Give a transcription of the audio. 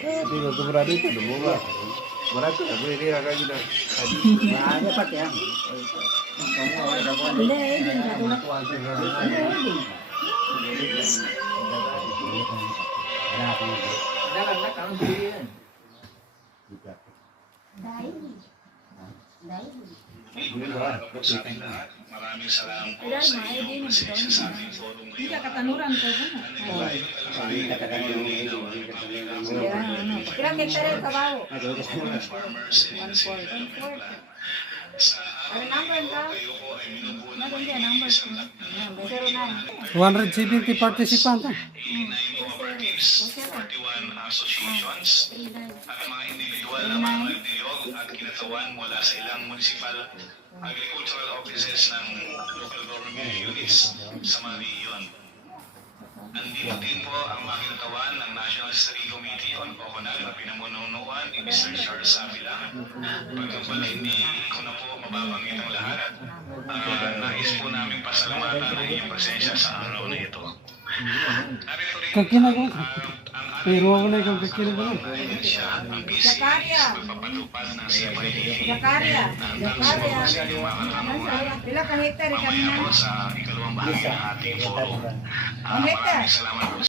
Digo, tu beradito, no boba. Barato, boleh dia lagi dah. Ada pak ya. Hindi, hindi na tulad. Dalam nak kamu beli kan? Maraming salamat po Ilan sa na, inyong hindi mo presensya sa ating forum Hindi ka ngayon. katanuran ko ba? Kira hektarya ka ba? Farmers and the city of Plan. Sa Ano number ka? kayo po ay minubuo ng Meron din number ko. isang 270 participants. 89 cooperatives, 41 associations, at mga individual na mga nagdiyog at kinatawan mula sa ilang municipal agricultural offices ng local government units sa mga rehiyon. Andito din po ang mga kinatawan ng National Steering Committee on Coconut na pinamununuan ni Mr. Charles Avila. Pagkabala hindi ko na po mababanggit ang lahat. Nais po namin pasalamatan ang inyong presensya sa araw na ito. Narito rin Kakinagawa. ang Pero ako na ikaw kakinagawa. siya ang busy Jakarta. sa pagpapatupad ng CFID. Jakarta. Jakarta. Sa inyong mga katanungan. Pila ka hektarya Mamaya kanina? po sa ikalawang bahagi ng ating forum. Ang hektar? Maraming salamat po.